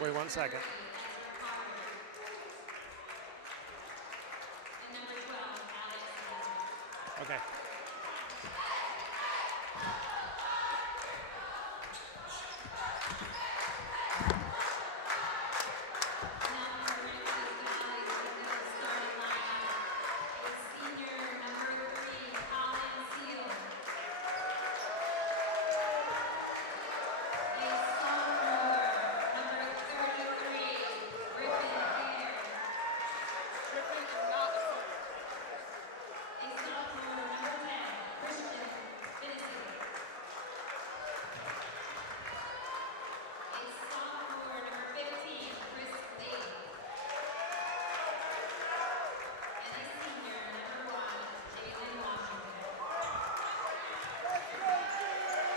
Wait 1 second. Okay.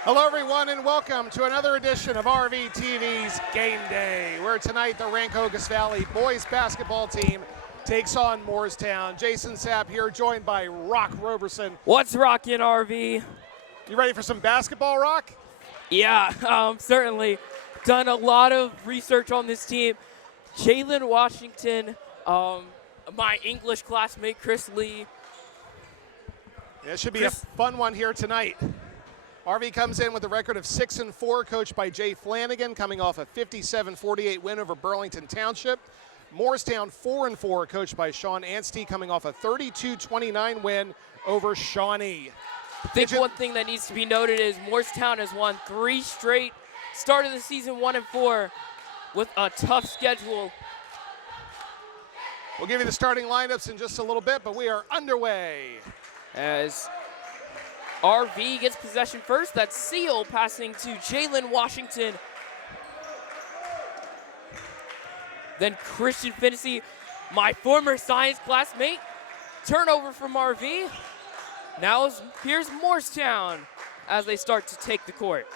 Hello, everyone, and welcome to another edition of RVTV's Game Day, where tonight the Rancocas Valley boys basketball team takes on Moorestown. Jason Sapp here, joined by Rock Roberson. What's rockin', RV? You ready for some basketball, Rock? Yeah, certainly. Done a lot of research on this team. Jalen Washington, my English classmate, Chris Lee. Yeah, it should be a fun one here tonight. RV comes in with a record of 6-4, coached by Jay Flanagan, coming off a 57-48 win over Burlington Township. Moorestown 4-4, coached by Sean Anstey, coming off a 32-29 win over Shawnee. I think one thing that needs to be noted is Moorestown has won 3 straight. Started the season 1-4 with a tough schedule. We'll give you the starting lineups in just a little bit, but we are underway. As RV gets possession first. That's Seal passing to Jalen Washington. Then Christian Finney, my former science classmate. Turnover from RV. Now here's Moorestown as they start to take the court.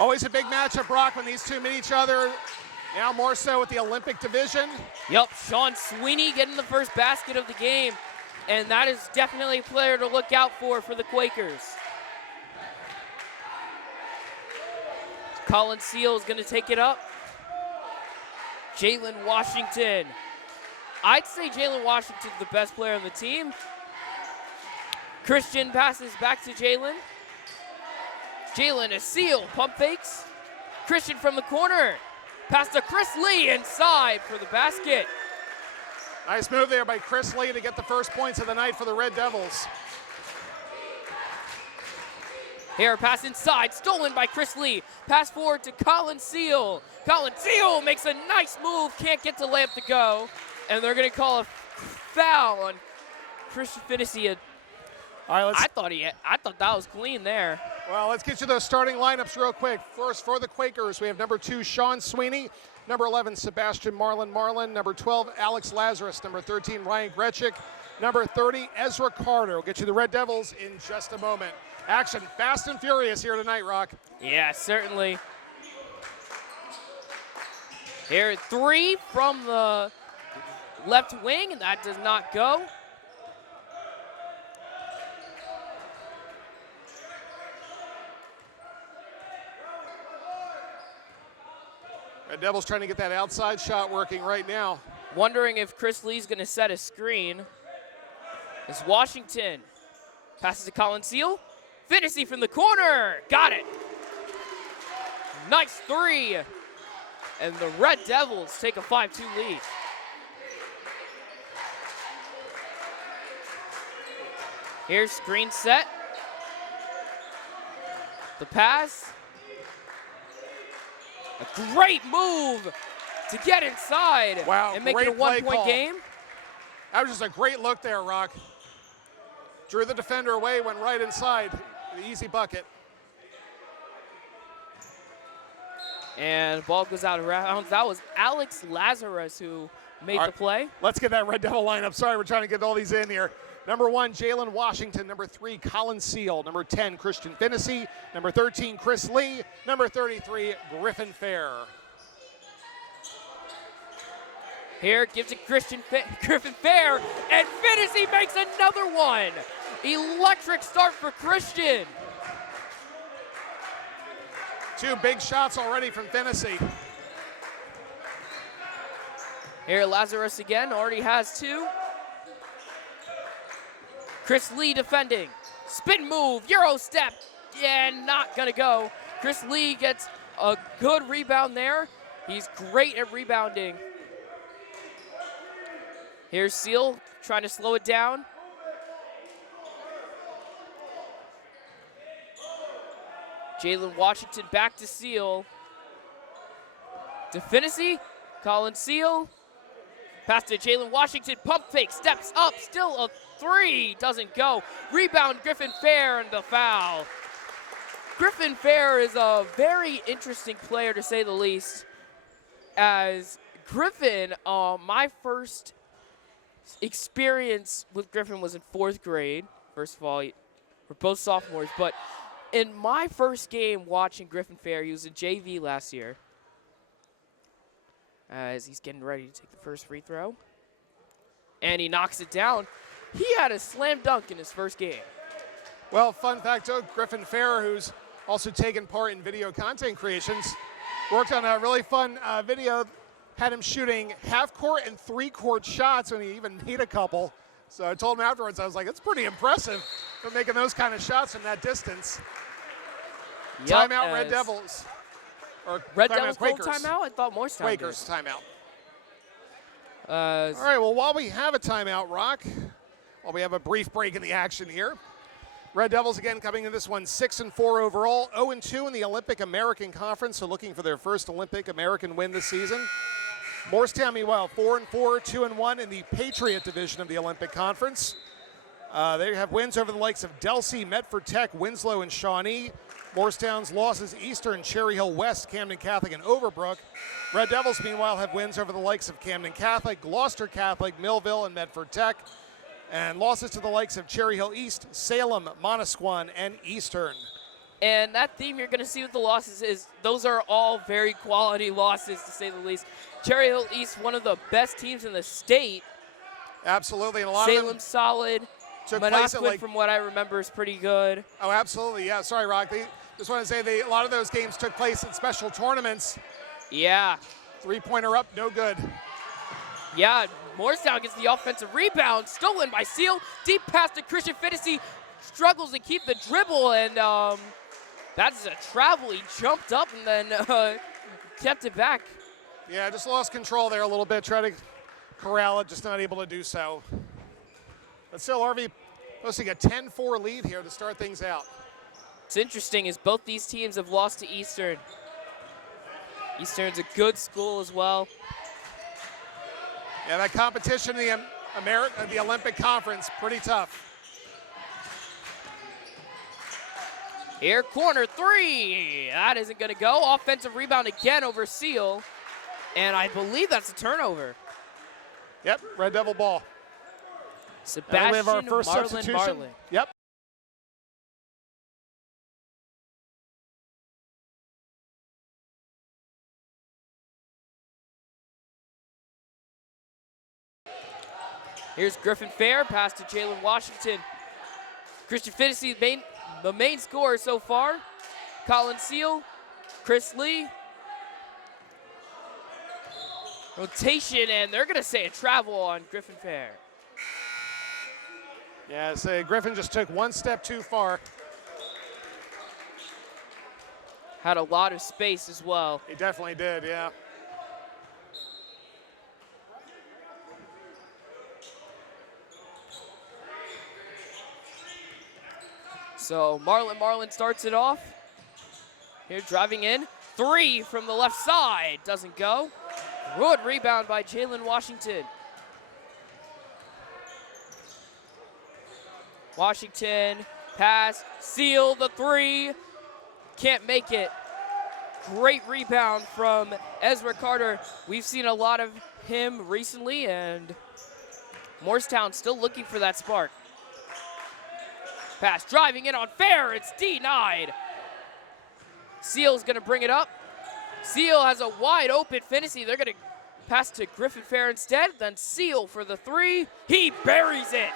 Always a big matchup, Brock, when these two meet each other. Now more so with the Olympic division. Yep, Sean Sweeney getting the first basket of the game. And that is definitely a player to look out for the Quakers. Colin Seal is going to take it up. Jalen Washington. I'd say Jalen Washington's the best player on the team. Christian passes back to Jalen. Jalen is Seal, pump fakes. Christian from the corner. Pass to Chris Lee inside for the basket. Nice move there by Chris Lee to get the first points of the night for the Red Devils. Here, pass inside, stolen by Chris Lee. Pass forward to Colin Seal. Colin Seal makes a nice move, can't get the layup to go. And they're gonna call a foul on Christian Finney. All right, I thought that was clean there. Well, let's get you those starting lineups real quick. First, for the Quakers, we have number 2, Sean Sweeney. Number 11, Sebastian Marlin. Number 12, Alex Lazarus. Number 13, Ryan Gretchik. Number 30, Ezra Carter. We'll get you the Red Devils in just a moment. Action fast and furious here tonight, Rock. Yeah, certainly. Here, 3 from the left wing, and that does not go. Red Devils trying to get that outside shot working right now. Wondering if Chris Lee's going to set a screen. It's Washington. Passes to Colin Seal. Finney from the corner. Got it. Nice 3. And the Red Devils take a 5-2 lead. Here's screen set. The pass. A great move to get inside. Wow, and make it a 1-point game. That was just a great look there, Rock. Drew the defender away, went right inside. The easy bucket. And the ball goes out of bounds. That was Alex Lazarus who made the play. Let's get that Red Devil lineup. Sorry, we're trying to get all these in here. Number 1, Jalen Washington. Number 3, Colin Seal. Number 10, Christian Finney. Number 13, Chris Lee. Number 33, Griffin Fair. Here, gives it Griffin Fair, and Finney makes another one. Electric start for Christian. 2 big shots already from Finney. Here, Lazarus again, already has 2. Chris Lee defending. Spin move, Euro step, and not gonna go. Chris Lee gets a good rebound there. He's great at rebounding. Here's Seal trying to slow it down. Jalen Washington back to Seal. To Finney, Colin Seal. Pass to Jalen Washington, pump fake, steps up, still a 3, doesn't go. Rebound, Griffin Fair, and the foul. Griffin Fair is a very interesting player, to say the least. As Griffin, my first experience with Griffin was in 4th grade. First of all, we're both sophomores, but in my first game watching Griffin Fair, he was in JV last year. As he's getting ready to take the first free throw. And he knocks it down. He had a slam dunk in his first game. Well, fun fact, too, Griffin Fair, who's also taken part in video content creations, worked on a really fun video, had him shooting half-court and 3-court shots, and he even made a couple. So I told him afterwards, I was like, it's pretty impressive for making those kind of shots from that distance. Yep, Timeout, Red Devils. Or Red Devils Quakers. full timeout? I thought Moorestown Quakers did. timeout. All right, well, while we have a timeout, Rock, while we have a brief break in the action here, Red Devils again coming in this one 6-4 overall, 0-2 in the Olympic American Conference, so looking for their first Olympic American win this season. Moorestown, meanwhile, 4-4, 2-1 in the Patriot Division of the Olympic Conference. They have wins over the likes of Delsey, Medford Tech, Winslow, and Shawnee. Moorestown's losses Eastern, Cherry Hill West, Camden Catholic, and Overbrook. Red Devils, meanwhile, have wins over the likes of Camden Catholic, Gloucester Catholic, Millville, and Medford Tech. And losses to the likes of Cherry Hill East, Salem, Monisquan, and Eastern. And that theme you're going to see with the losses is those are all very quality losses, to say the least. Cherry Hill East, one of the best teams in the state. Absolutely, and a lot Salem, of them solid. Monisquan, from what I remember, is pretty good. Oh, absolutely, yeah. Sorry, Rock. Just want to say a lot of those games took place in special tournaments. Yeah. 3-pointer up, no good. Yeah, Moorestown gets the offensive rebound, stolen by Seal. Deep pass to Christian Finney, struggles to keep the dribble, and that's a travel. He jumped up and then kept it back. Yeah, just lost control there a little bit. Tried to corral it, just not able to do so. But still, RV posting a 10-4 lead here to start things out. What's interesting is both these teams have lost to Eastern. Eastern's a good school as well. Yeah, that competition in the Olympic Conference, pretty tough. Here, corner 3. That isn't going to go. Offensive rebound again over Seal. And I believe that's a turnover. Yep, Red Devil ball. Sebastian we have our first substitution. Marlin. Yep. Here's Griffin Fair, pass to Jalen Washington. Christian Finney, the main scorer so far. Colin Seal, Chris Lee. Rotation, and they're gonna say a travel on Griffin Fair. Yeah, say Griffin just took one step too far. Had a lot of space as well. He definitely did, yeah. So Marlin starts it off. Here driving in. 3 from the left side. Doesn't go. Good rebound by Jalen Washington. Washington, pass, Seal the 3. Can't make it. Great rebound from Ezra Carter. We've seen a lot of him recently, and Moorestown still looking for that spark. Pass driving in on Fair, it's denied. Seal's gonna bring it up. Seal has a wide open Finney. They're gonna pass to Griffin Fair instead, then Seal for the 3. He buries it.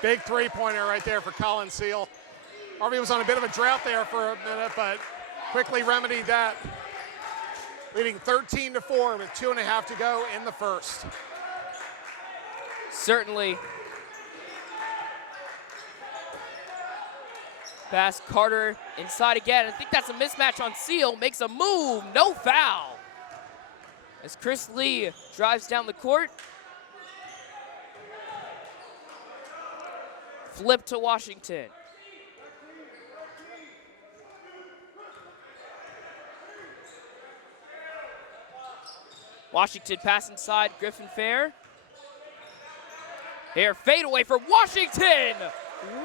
Big 3-pointer right there for Colin Seal. RV was on a bit of a drought there for a minute, but quickly remedied that, leading 13-4 with 2.5 to go in the first. Certainly. Pass Carter inside again. I think that's a mismatch on Seal. Makes a move, no foul. As Chris Lee drives down the court. Flip to Washington. Washington pass inside, Griffin Fair. Here, fadeaway for Washington.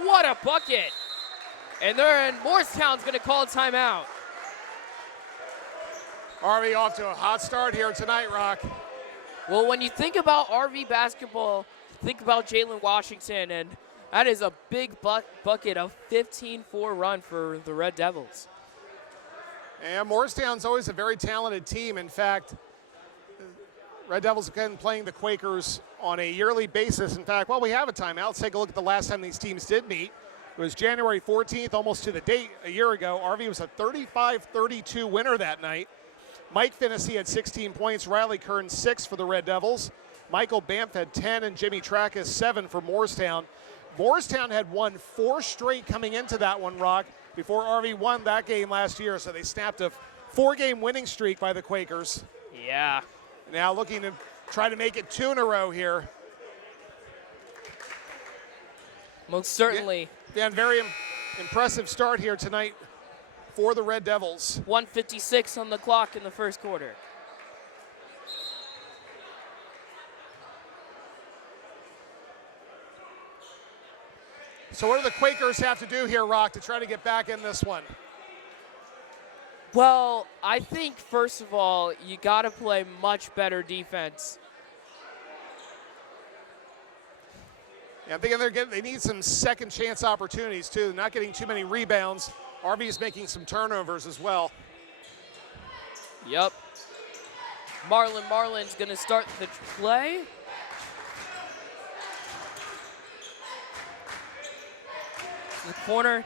What a bucket. And Moorestown's gonna call a timeout. RV off to a hot start here tonight, Rock. Well, when you think about RV basketball, think about Jalen Washington, and that is a big bucket, a 15-4 run for the Red Devils. And Moorestown's always a very talented team. In fact, Red Devils have been playing the Quakers on a yearly basis. In fact, while we have a timeout, let's take a look at the last time these teams did meet. It was January 14th, almost to the date a year ago. RV was a 35-32 winner that night. Mike Finnessy had 16 points, Riley Kern 6 for the Red Devils. Michael Bamf had 10, and Jimmy Trackus 7 for Moorestown. Moorestown had won 4 straight coming into that one, Rock, before RV won that game last year. So they snapped a 4-game winning streak by the Quakers. Yeah. Now looking to try to make it 2 in a row here. Most certainly. Yeah, very impressive start here tonight for the Red Devils. 1:56 on the clock in the first quarter. So what do the Quakers have to do here, Rock, to try to get back in this one? Well, I think, first of all, you got to play much better defense. Yeah, I'm thinking they need some second chance opportunities, too. Not getting too many rebounds. RV is making some turnovers as well. Yep. Marlin's going to start the play. The corner.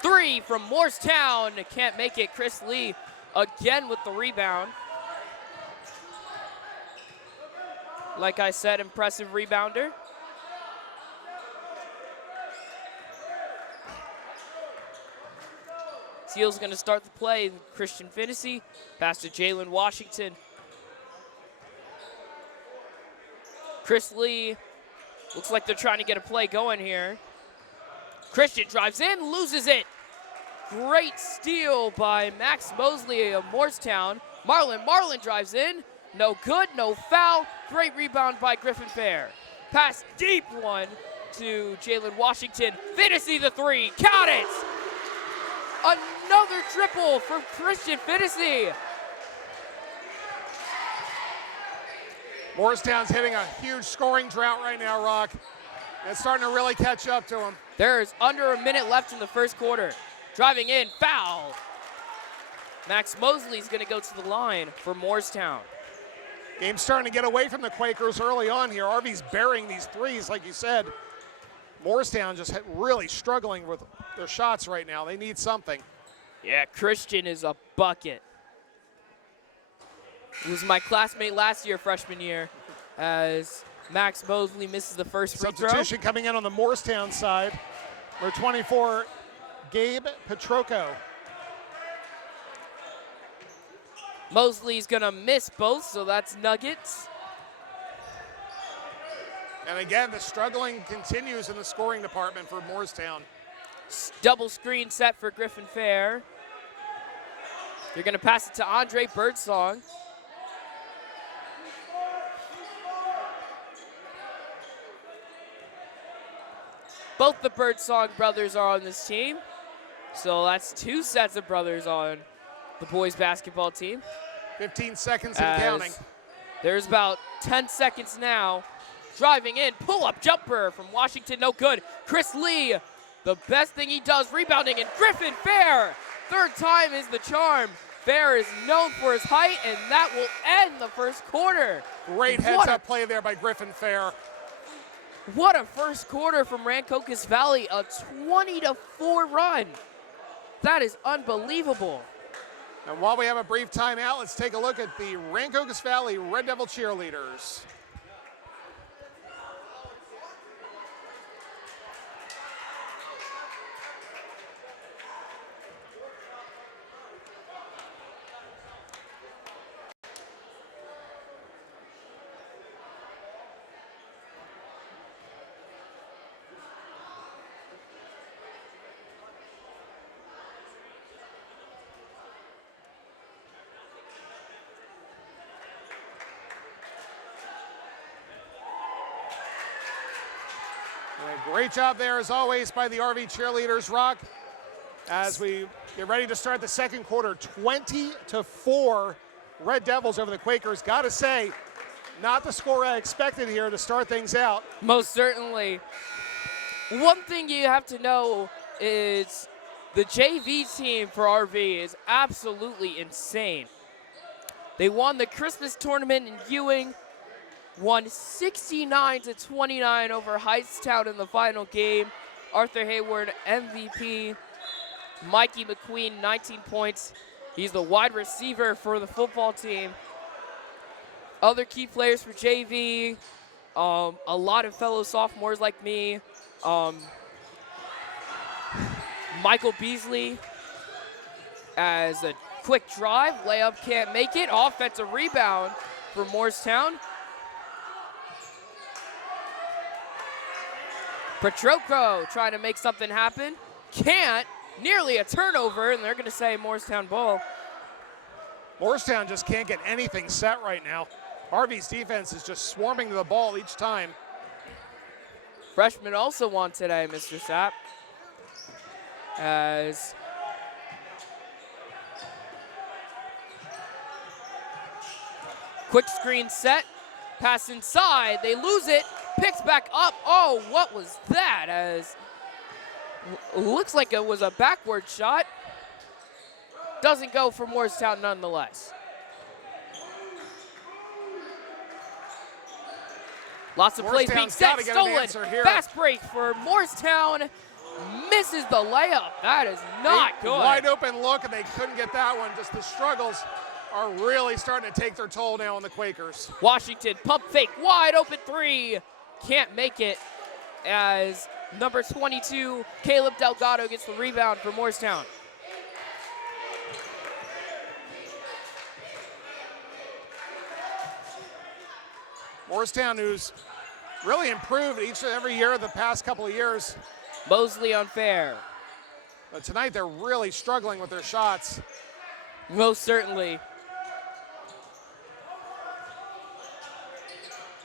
3 from Moorestown. Can't make it. Chris Lee again with the rebound. Like I said, impressive rebounder. Seal's going to start the play. Christian Finnessy. Pass to Jalen Washington. Chris Lee. Looks like they're trying to get a play going here. Christian drives in, loses it. Great steal by Max Mosley of Moorestown. Marlin drives in. No good, no foul. Great rebound by Griffin Fair. Pass deep one to Jalen Washington. Finnessy the 3. Count it! Another triple for Christian Finnessy. Moorestown's hitting a huge scoring drought right now, Rock. It's starting to really catch up to him. There's under a minute left in the first quarter. Driving in, foul. Max Mosley's gonna go to the line for Moorestown. Game's starting to get away from the Quakers early on here. RV's burying these threes, like you said. Moorestown just really struggling with their shots right now. They need something. Yeah, Christian is a bucket. He was my classmate last year, freshman year, as Max Mosley misses the first free throw. Substitution coming in on the Moorestown side. For 24, Gabe Petrocco. Mosley's gonna miss both, so that's Nuggets. And again, the struggling continues in the scoring department for Moorestown. Double screen set for Griffin Fair. You're gonna pass it to Andre Birdsong. Both the Birdsong brothers are on this team. So that's 2 sets of brothers on the boys basketball team. 15 seconds and counting. There's about 10 seconds now. Driving in, pull-up jumper from Washington, no good. Chris Lee, the best thing he does, rebounding, and Griffin Fair. 3rd time is the charm. Fair is known for his height, and that will end the first quarter. Great heads-up play there by Griffin Fair. What a first quarter from Rancocas Valley, a 20-4 run. That is unbelievable. And while we have a brief timeout, let's take a look at the Rancocas Valley Red Devil cheerleaders. And a great job there, as always, by the RV cheerleaders, Rock, as we get ready to start the second quarter. 20-4 Red Devils over the Quakers. Got to say, not the score I expected here to start things out. Most certainly. One thing you have to know is the JV team for RV is absolutely insane. They won the Christmas tournament in Ewing, won 69-29 over Heightstown in the final game. Arthur Hayward, MVP. Mikey McQueen, 19 points. He's the wide receiver for the football team. Other key players for JV, a lot of fellow sophomores like me. Michael Beasley as a quick drive, layup can't make it. Offensive rebound for Moorestown. Petrocco trying to make something happen. Can't. Nearly a turnover, and they're going to say Moorestown ball. Moorestown just can't get anything set right now. RV's defense is just swarming to the ball each time. Freshman also won today, Mr. Sapp. As quick screen set, pass inside, they lose it, picks back up. Oh, what was that? As looks like it was a backward shot. Doesn't go for Moorestown nonetheless. Lots of plays being set, stolen. Fast break for Moorestown. Misses the layup. That is not good. Wide open look, and they couldn't get that one. Just the struggles are really starting to take their toll now on the Quakers. Washington, pump fake, wide open three. Can't make it as number 22, Caleb Delgado, gets the rebound for Moorestown. Moorestown, who's really improved each and every year the past couple of years. Mosley unfair. But tonight they're really struggling with their shots. Most certainly.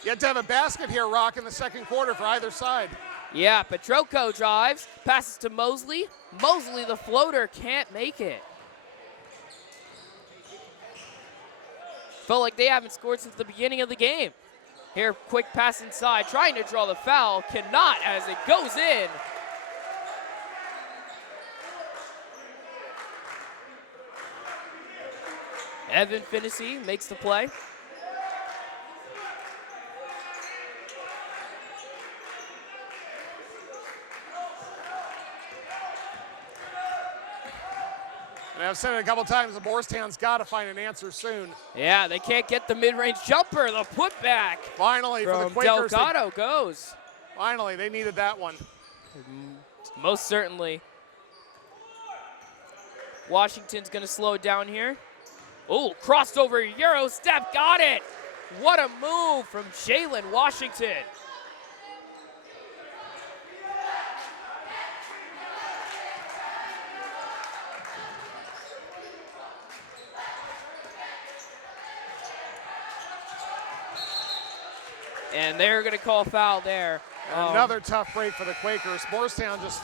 You have to have a basket here, Rock, in the second quarter for either side. Yeah, Petrocco drives, passes to Mosley. Mosley, the floater, can't make it. Felt like they haven't scored since the beginning of the game. Here, quick pass inside, trying to draw the foul, cannot as it goes in. Evan Finnessy makes the play. And I've said it a couple times, the Moorestown's got to find an answer soon. Yeah, they can't get the mid-range jumper, the putback. Finally, for the Quakers. Delgado goes. Finally, they needed that one. Most certainly. Washington's going to slow it down here. Oh, crossed over, Euro step, got it. What a move from Jalen Washington. And they're going to call foul there. Another tough break for the Quakers. Moorestown just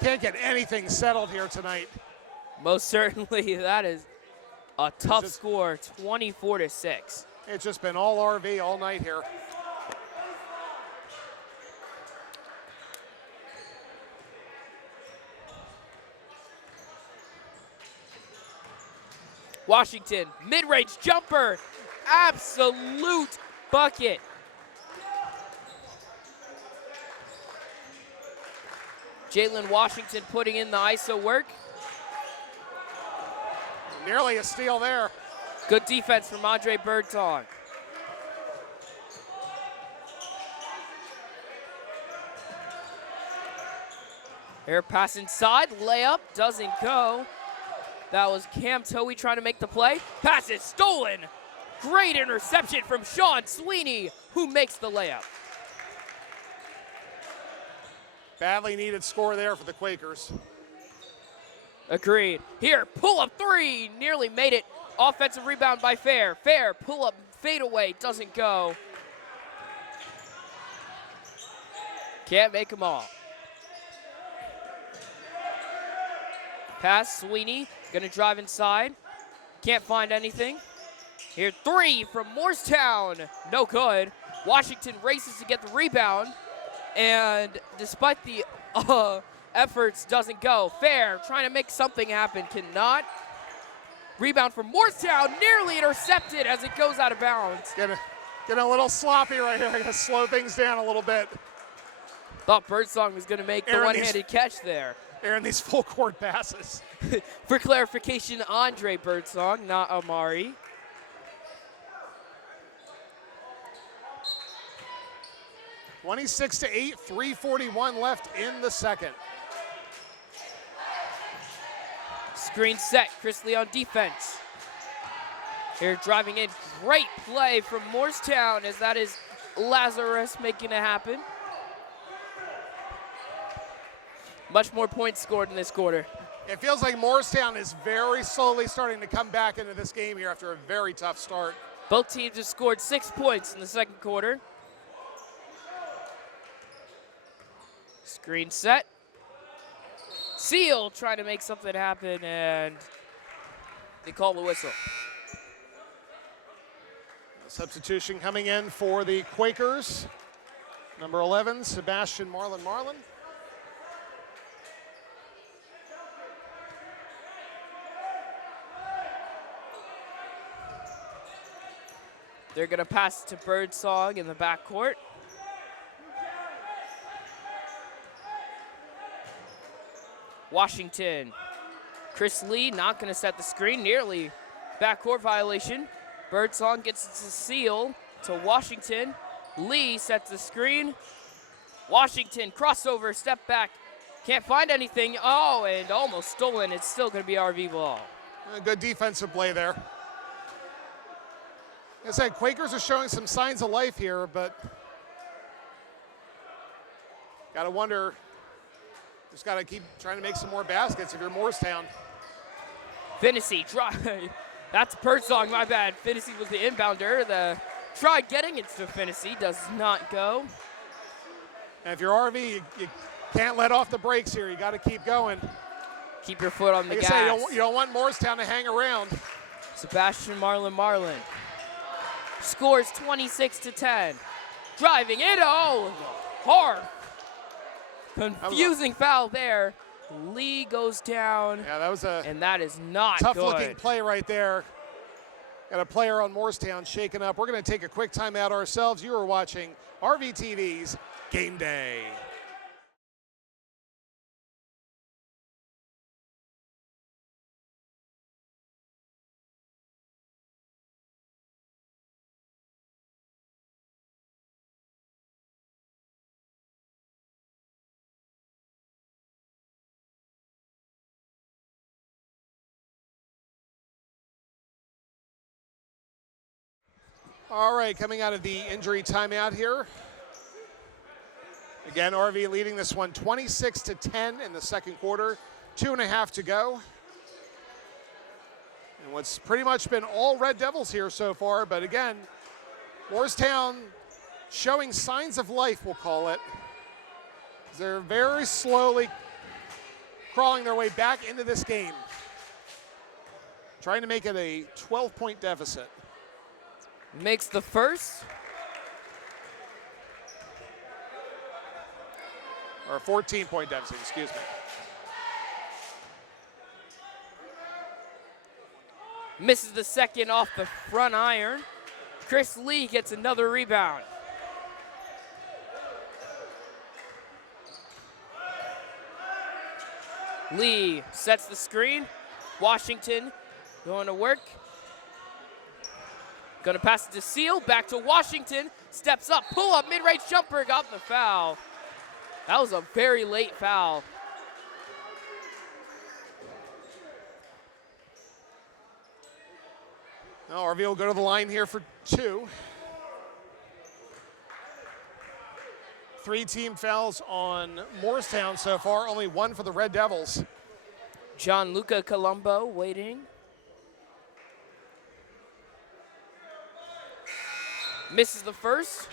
can't get anything settled here tonight. Most certainly, that is a tough score, 24-6. It's just been all RV all night here. Washington, mid-range jumper, absolute bucket. Jalen Washington putting in the ISO work. Nearly a steal there. Good defense from Andre Birdsong. Air pass inside, layup, doesn't go. That was Cam Toey trying to make the play. Pass is stolen. Great interception from Sean Sweeney, who makes the layup. Badly needed score there for the Quakers. Agreed. Here, pull-up three, nearly made it. Offensive rebound by Fair. Fair, pull-up, fadeaway, doesn't go. Can't make them all. Pass, Sweeney, gonna drive inside. Can't find anything. Here, three from Moorestown, no good. Washington races to get the rebound, and despite the efforts, doesn't go. Fair, trying to make something happen, cannot. Rebound from Moorestown, nearly intercepted as it goes out of bounds. Getting a little sloppy right here. Gonna slow things down a little bit. Thought Birdsong was gonna make the one-handed catch there. Aaron, these full court passes. For clarification, Andre Birdsong, not Amari. (26-8), 3:41 left in the second. Screen set, Chris Lee on defense. Here driving in, great play from Moorestown as that is Lazarus making it happen. Much more points scored in this quarter. It feels like Moorestown is very slowly starting to come back into this game here after a very tough start. Both teams have scored 6 points in the second quarter. Screen set. Seal trying to make something happen, and they call the whistle. Substitution coming in for the Quakers. Number 11, Sebastian Marlin. They're going to pass to Birdsong in the backcourt. Washington. Chris Lee not going to set the screen. Nearly backcourt violation. Birdsong gets it to Seal to Washington. Lee sets the screen. Washington crossover, step back. Can't find anything. Oh, and almost stolen. It's still going to be RV ball. A good defensive play there. Like I said, Quakers are showing some signs of life here, but got to wonder, just got to keep trying to make some more baskets if you're Moorestown. Finney, try. That's Birdsong, my bad. Finney was the inbounder. The try getting it to Finney, does not go. And if you're RV, you can't let off the brakes here. You got to keep going. Keep your foot on the gas. Say, you don't want Moorestown to hang around. Sebastian Marlin. Scores 26-10. Driving it, oh, hard. Confusing foul there. Lee goes down. Yeah, that was and that is not tough-looking play right there. Got a player on Moorestown shaken up. We're going to take a quick timeout ourselves. You are watching RVTV's Game Day. All right, coming out of the injury timeout here. Again, RV leading this one 26-10 in the second quarter. 2.5 to go. And what's pretty much been all Red Devils here so far, but again, Moorestown showing signs of life, we'll call it. They're very slowly crawling their way back into this game. Trying to make it a 12-point deficit. Makes the first. Or a 14-point deficit, excuse me. Misses the second off the front iron. Chris Lee gets another rebound. Lee sets the screen. Washington Going to work. Going to pass it to Seal. Back to Washington. Steps up. Pull up. Mid-range jumper. Got the foul. That was a very late foul. Now RV will go to the line here for 2. 3 team fouls on Moorestown so far, only 1 for the Red Devils. Gianluca Colombo waiting. Misses the first.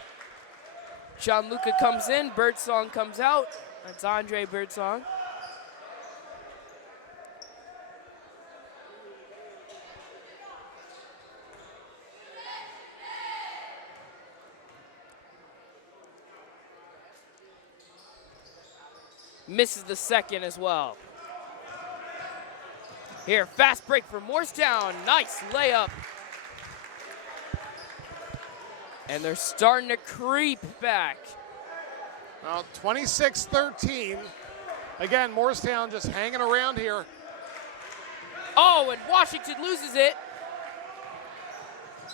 Gianluca comes in. Birdsong comes out. That's Andre Birdsong. Misses the second as well. Here, fast break for Moorestown. Nice layup. And they're starting to creep back. Well, 26-13. Again, Moorestown just hanging around here. Oh, and Washington loses it.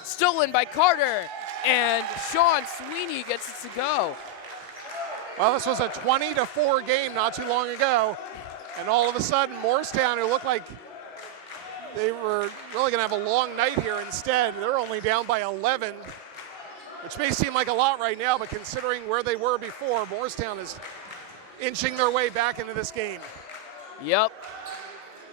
Stolen by Carter. And Sean Sweeney gets it to go. Well, this was a 20-4 game not too long ago. And all of a sudden, Moorestown, who looked like they were really going to have a long night here instead, they're only down by 11, which may seem like a lot right now, but considering where they were before, Moorestown is inching their way back into this game. Yep.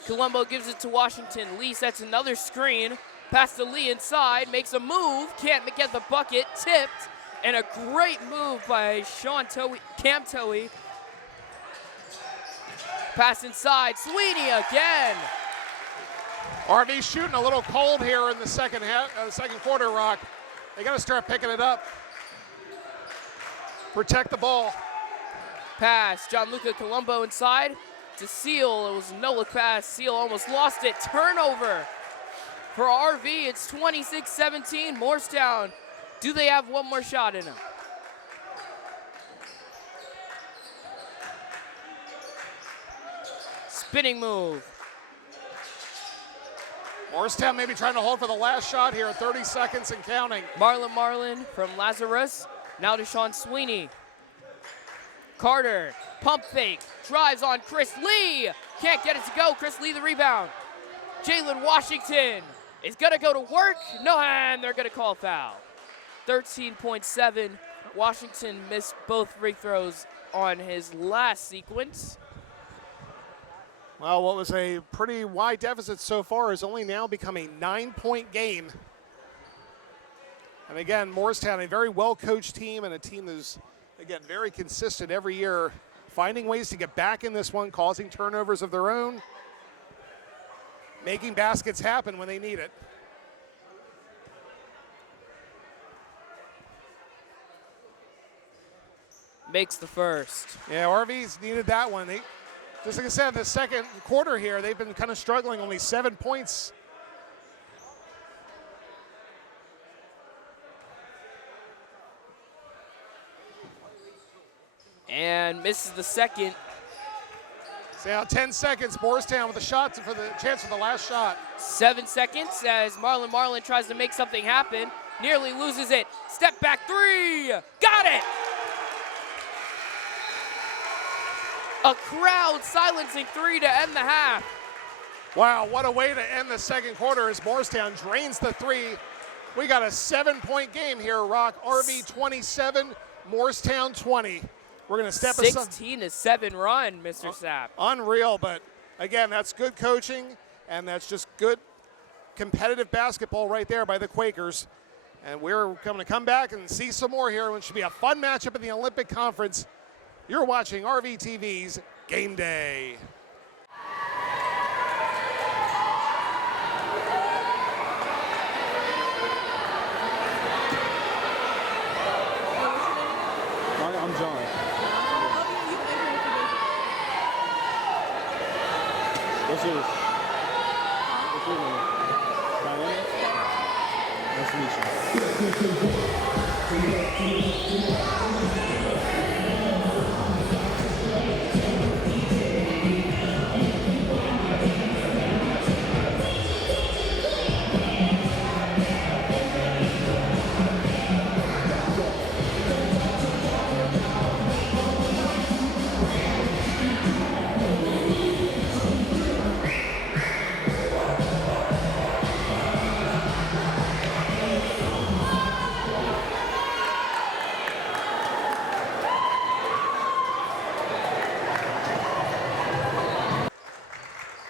Colombo gives it to Washington. Lee sets another screen. Pass to Lee inside, makes a move, can't get the bucket, tipped. And a great move by Cam Towie. Pass inside, Sweeney again. RV shooting a little cold here in the second quarter, Rock. They got to start picking it up. Protect the ball. Pass, Gianluca Colombo inside to Seal. It was a no-look pass. Seal almost lost it. Turnover for RV. It's 26-17. Moorestown. Do they have one more shot in them? Spinning move. Moorestown maybe trying to hold for the last shot here, 30 seconds and counting. Marlin from Lazarus. Now to Sean Sweeney. Carter, pump fake, drives on Chris Lee. Can't get it to go. Chris Lee the rebound. Jalen Washington is gonna go to work. No, and they're gonna call foul. 13.7. Washington missed both free throws on his last sequence. Well, what was a pretty wide deficit so far is only now become a 9-point game. And again, Moorestown, a very well-coached team and a team that's, again, very consistent every year, finding ways to get back in this one, causing turnovers of their own, making baskets happen when they need it. Makes the first. Yeah, RV's needed that one. Just like I said, in the second quarter here, they've been kind of struggling, only 7 points. And misses the second. So now 10 seconds, Moorestown with a shot for the chance for the last shot. 7 seconds as Marlin tries to make something happen. Nearly loses it. Step back three. Got it! A crowd silencing three to end the half. Wow, what a way to end the second quarter as Moorestown drains the three. We got a 7-point game here, Rock. RV 27, Moorestown 20. We're going to step aside. 16-7 run, Mr. Sapp. Unreal, but again, that's good coaching, and that's just good competitive basketball right there by the Quakers. And we're going to come back and see some more here. It should be a fun matchup in the Olympic Conference. You're watching RVTV's Game Day. I'm John. What's yours? What's your name? Diana? Nice to meet you.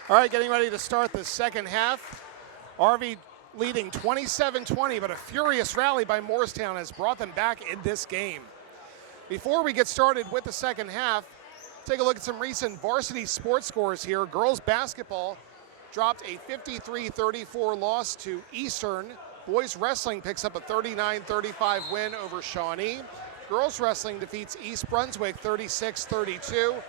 All right, getting ready to start the second half. RV leading 27-20, but a furious rally by Moorestown has brought them back in this game. Before we get started with the second half, take a look at some recent varsity sports scores here. Girls basketball dropped a 53-34 loss to Eastern. Boys wrestling picks up a 39-35 win over Shawnee. Girls wrestling defeats East Brunswick 36-32.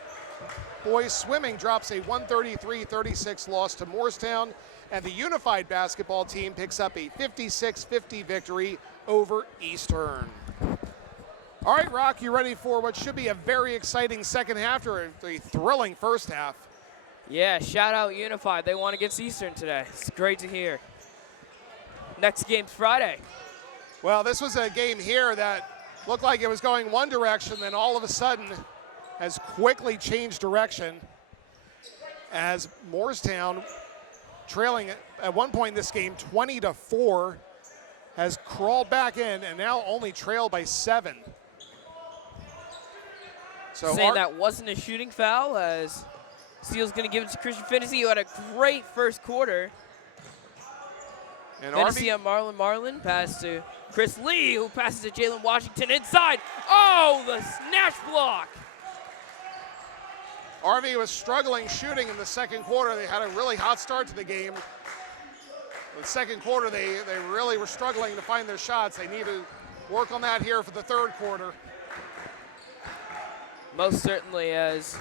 Boys swimming drops a 133-36 loss to Moorestown. And the unified basketball team picks up a 56-50 victory over Eastern. All right, Rock, you ready for what should be a very exciting second half or a thrilling first half? Yeah, shout out Unified. They won against Eastern today. It's great to hear. Next game's Friday. Well, this was a game here that looked like it was going one direction, then all of a sudden has quickly changed direction as Moorestown, trailing at one point in this game 20-4, has crawled back in and now only trailed by 7. So saying that wasn't a shooting foul, as Steele's going to give it to Christian Finney, who had a great first quarter. And Finney on Marlin, pass to Chris Lee, who passes to Jalen Washington inside. Oh, the snatch block. RV was struggling shooting in the second quarter. They had a really hot start to the game. In the second quarter, they really were struggling to find their shots. They need to work on that here for the third quarter. Most certainly, as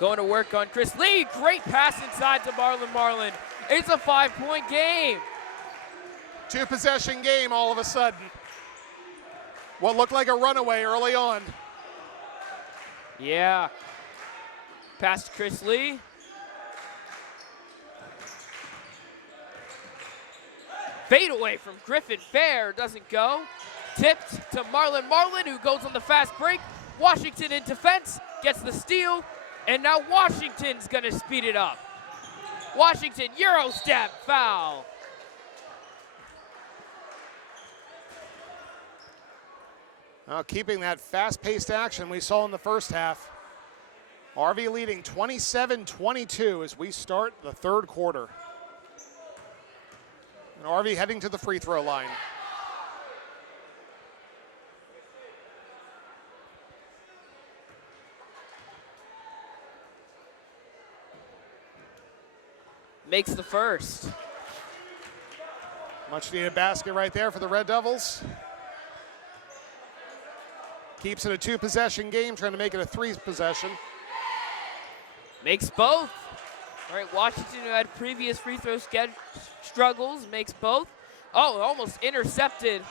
going to work on Chris Lee. Great pass inside to Marlin. It's a 5-point game. 2-possession game all of a sudden. What looked like a runaway early on. Yeah. Pass to Chris Lee. Fade away from Griffin Fair, doesn't go. Tipped to Marlin, who goes on the fast break. Washington in defense, gets the steal, and now Washington's gonna speed it up. Washington, Euro step, foul. Keeping that fast-paced action we saw in the first half. RV leading 27-22 as we start the third quarter. And RV heading to the free throw line. Makes the first. Much needed basket right there for the Red Devils. Keeps it a 2-possession game, trying to make it a 3-possession. Makes both. All right, Washington, who had previous free throw struggles, makes both. Oh, almost intercepted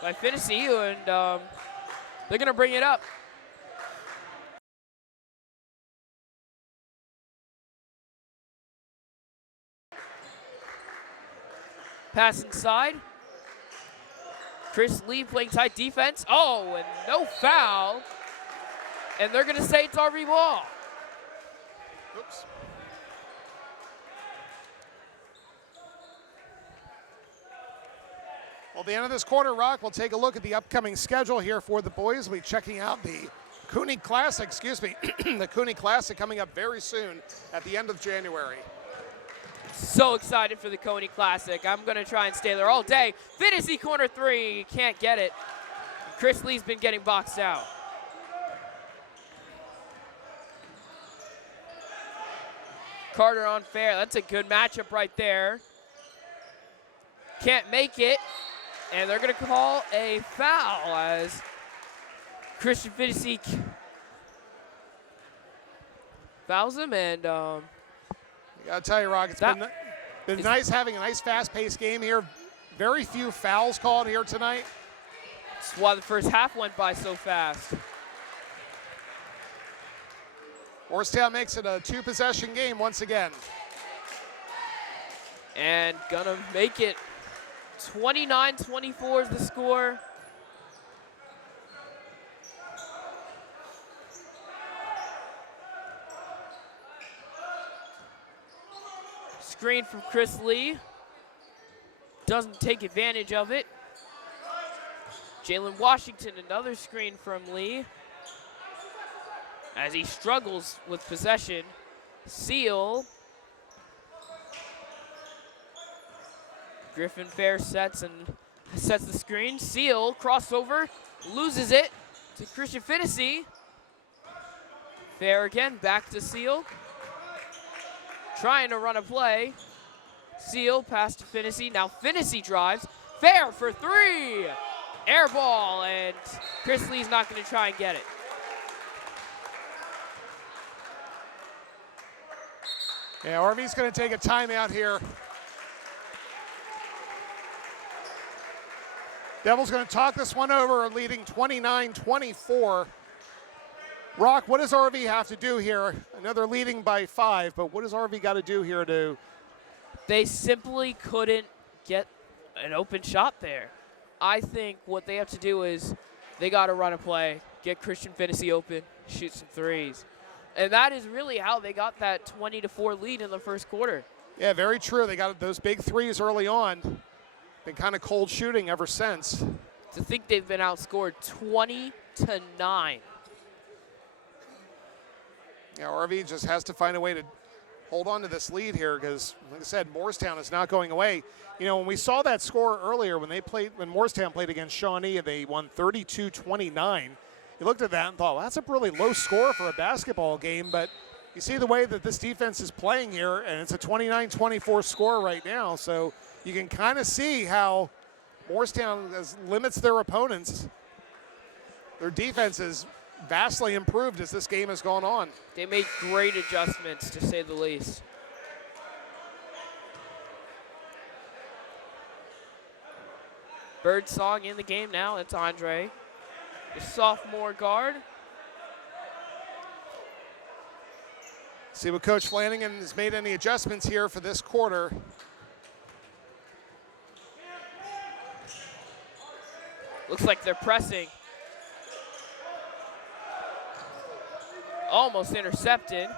by Finney, and they're going to bring it up. Pass inside. Chris Lee playing tight defense. Oh, and no foul. And they're going to say it's RV ball. Oops. Well, at the end of this quarter, Rock, we'll take a look at the upcoming schedule here for the boys. We'll be checking out the Cooney Classic, the Cooney Classic coming up very soon at the end of January. So excited for the Coney Classic. I'm going to try and stay there all day. Finney, corner 3, can't get it. Chris Lee's been getting boxed out. Carter on Fair, that's a good matchup right there. Can't make it, and they're going to call a foul as Christian Finney fouls him, and I gotta tell you, Rock, it's been nice having a nice fast-paced game here. Very few fouls called here tonight. That's why the first half went by so fast. Moorestown makes it a 2-possession game once again. And gonna make it 29-24 is the score. Screen from Chris Lee. Doesn't take advantage of it. Jalen Washington, another screen from Lee. As he struggles with possession. Seal Griffin Fair sets the screen. Seal, crossover, loses it to Christian Finney. Fair again, back to Seal. Trying to run a play. Seal, pass to Finney. Now Finney drives. Fair for three. Air ball, and Chris Lee's not going to try and get it. Yeah, RV's going to take a timeout here. Devils going to talk this one over, leading 29-24. Rock, what does RV have to do here? I know they're leading by 5, but what does RV got to do here to? They simply couldn't get an open shot there. I think what they have to do is they got to run a play, get Christian Finney open, shoot some threes. And that is really how they got that 20-4 lead in the first quarter. Yeah, very true. They got those big threes early on. Been kind of cold shooting ever since. To think they've been outscored 20-9. Yeah, RV just has to find a way to hold on to this lead here because, like I said, Moorestown is not going away. You know, when we saw that score earlier when Moorestown played against Shawnee and they won 32-29, you looked at that and thought, well, that's a really low score for a basketball game, but you see the way that this defense is playing here, and it's a 29-24 score right now, so you can kind of see how Moorestown limits their opponents. Their defense is vastly improved as this game has gone on. They made great adjustments, to say the least. Birdsong in the game now. It's Andre, the sophomore guard. See what Coach Flanagan has made any adjustments here for this quarter. Looks like they're pressing. Almost intercepted.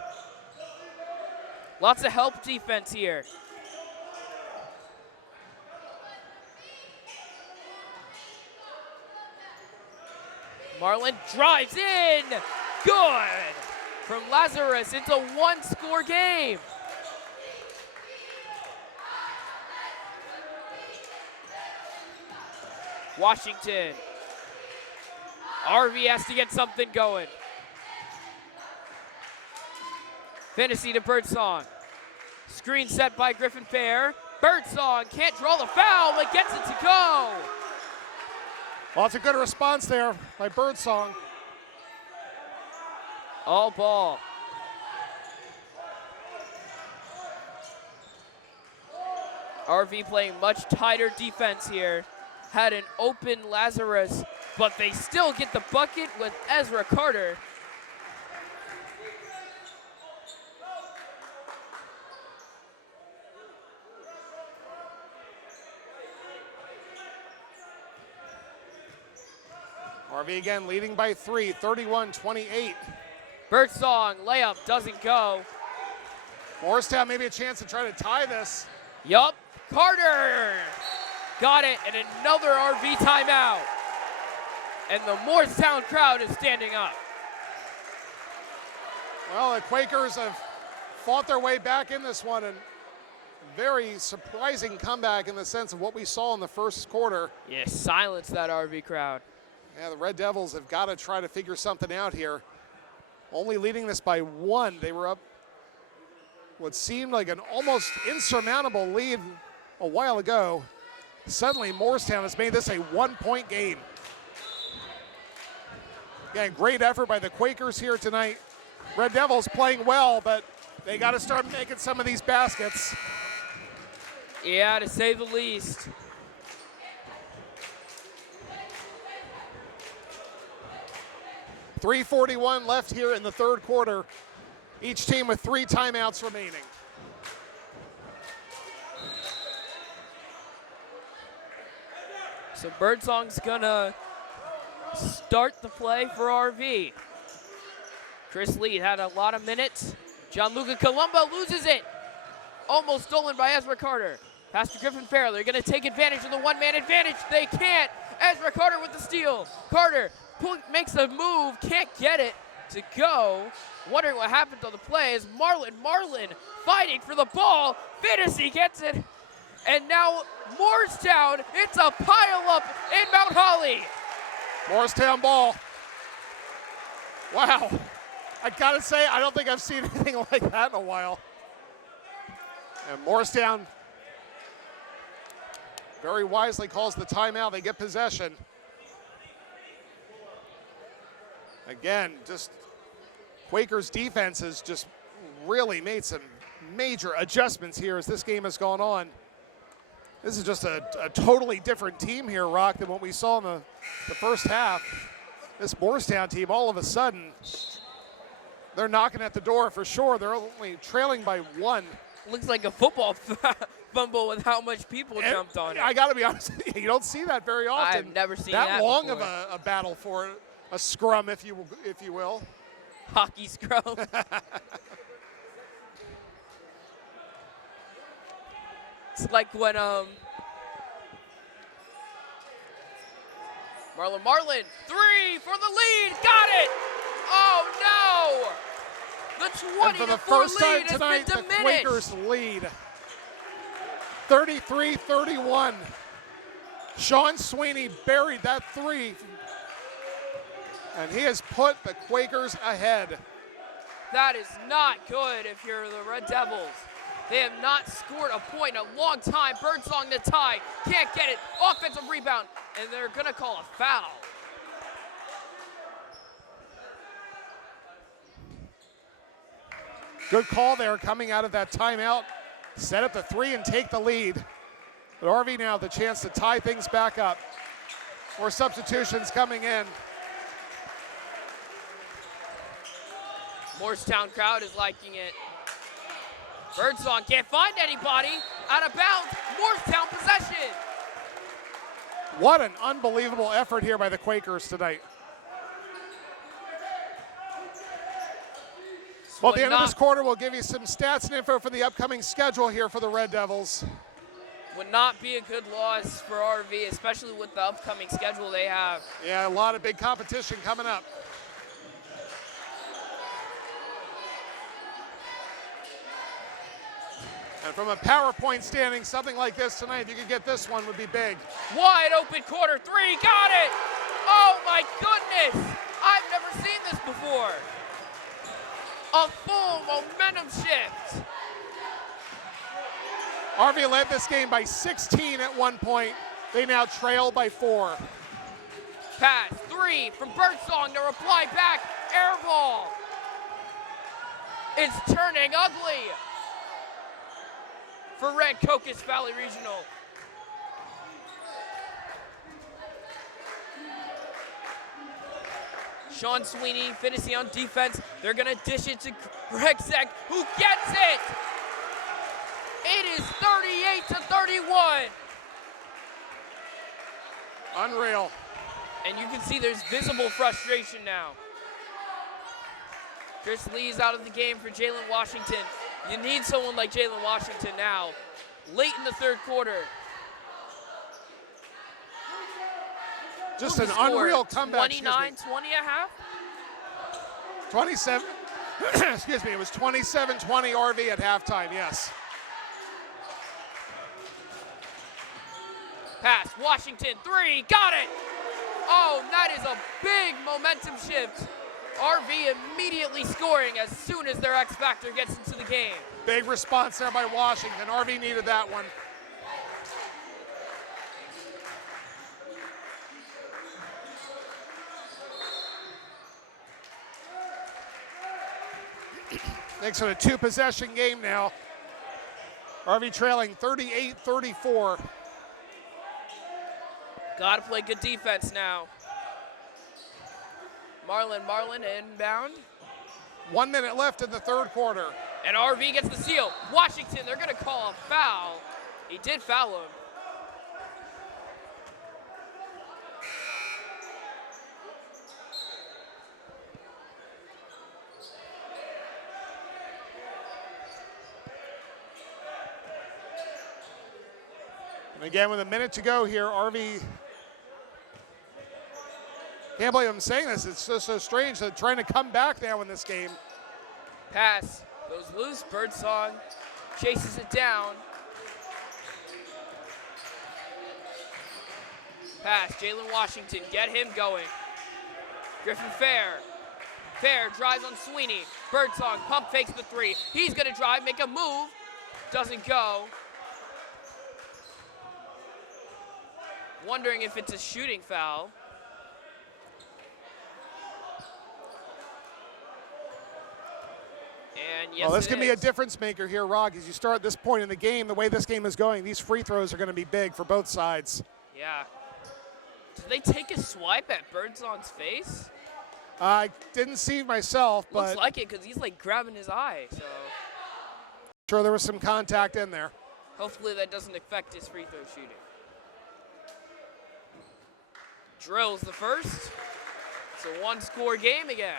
Lots of help defense here. Marlin drives in. Good. From Lazarus, it's a one-score game. Washington. RV has to get something going. Finney to Birdsong. Screen set by Griffin Fair. Birdsong can't draw the foul, but gets it to go. Well, it's a good response there by Birdsong. All ball. RV playing much tighter defense here. Had an open Lazarus, but they still get the bucket with Ezra Carter. RV again leading by 3, 31-28. Birdsong layup doesn't go. Moorestown maybe a chance to try to tie this. Yup, Carter got it, and another RV timeout. And the Moorestown crowd is standing up. Well, the Quakers have fought their way back in this one, and very surprising comeback in the sense of what we saw in the first quarter. Yeah, silence that RV crowd. Yeah, the Red Devils have got to try to figure something out here. Only leading this by 1. They were up what seemed like an almost insurmountable lead a while ago. Suddenly, Moorestown has made this a 1-point game. Again, great effort by the Quakers here tonight. Red Devils playing well, but they got to start making some of these baskets. Yeah, to say the least. .341 left here in the third quarter. Each team with 3 timeouts remaining. So Birdsong's gonna start the play for RV. Chris Lee had a lot of minutes. Gianluca Colombo loses it. Almost stolen by Ezra Carter. Pass to Griffin Fair. They're gonna take advantage of the one-man advantage. They can't. Ezra Carter with the steal. Carter makes a move, can't get it to go. Wondering what happened to the play is Marlin fighting for the ball. Finney gets it. And now Moorestown, it's a pile up in Mount Holly. Moorestown ball. Wow. I gotta say, I don't think I've seen anything like that in a while. And Moorestown very wisely calls the timeout. They get possession. Again, just Quakers defense has just really made some major adjustments here as this game has gone on. This is just a totally different team here, Rock, than what we saw in the first half. This Moorestown team, all of a sudden, they're knocking at the door for sure. They're only trailing by 1. Looks like a football fumble with how much people jumped on it. I got to be honest with you, you don't see that very often. I've never seen that long before. of a battle for a scrum, if you will. Hockey scrum. It's like when Marlon, 3 for the lead, got it! Oh no! The 20 and for the to 4 first time lead has tonight, been the diminished. Quakers lead 33-31. Sean Sweeney buried that 3, and he has put the Quakers ahead. That is not good if you're the Red Devils. They have not scored a point in a long time. Birdsong to tie, can't get it. Offensive rebound, and they're gonna call a foul. Good call there coming out of that timeout. Set up the 3 and take the lead. But RV now the chance to tie things back up. More substitutions coming in. Moorestown crowd is liking it. Birdsong can't find anybody. Out of bounds, Moorestown possession. What an unbelievable effort here by the Quakers tonight. Well, at the end of this quarter, we'll give you some stats and info for the upcoming schedule here for the Red Devils. Would not be a good loss for RV, especially with the upcoming schedule they have. Yeah, a lot of big competition coming up. And from a PowerPoint standing, something like this tonight, if you could get this one, would be big. Wide open corner 3, got it! Oh my goodness! I've never seen this before. A full momentum shift. RV led this game by 16 at one point. They now trail by 4. Pass 3 from Birdsong to reply back. Air ball. It's turning ugly for Red Cocos Valley Regional. Sean Sweeney finishing on defense. They're gonna dish it to Greg Zeck, who gets it. It is 38-31. Unreal. And you can see there's visible frustration now. Chris Lee's out of the game for Jalen Washington. You need someone like Jalen Washington now, late in the third quarter. Just an unreal comeback. 29-20 a half? 27, excuse me, it was 27-20 RV at halftime, yes. Pass, Washington, 3, got it! Oh, that is a big momentum shift. RV immediately scoring as soon as their X Factor gets into the game. Big response there by Washington. RV needed that one. Makes it a 2-possession game now. RV trailing 38-34. Gotta play good defense now. Marlon inbound. 1 minute left in the third quarter. And RV gets the steal. Washington, they're gonna call a foul. He did foul him. And again, with a minute to go here, RV, can't believe I'm saying this, it's so strange. They're trying to come back now in this game. Pass goes loose, Birdsong chases it down. Pass, Jalen Washington, get him going. Griffin Fair. Fair drives on Sweeney. Birdsong, pump fakes the three. He's gonna drive, make a move. Doesn't go. Wondering if it's a shooting foul. And yes, Well, this it can be a is. difference maker here, Rock, as you start at this point in the game. The way this game is going, these free throws are going to be big for both sides. Yeah. Did they take a swipe at Birdsong's face? I didn't see myself, but Looks like it because he's like grabbing his eye. So sure there was some contact in there. hopefully that doesn't affect his free throw shooting. Drills the first. It's a one-score game again.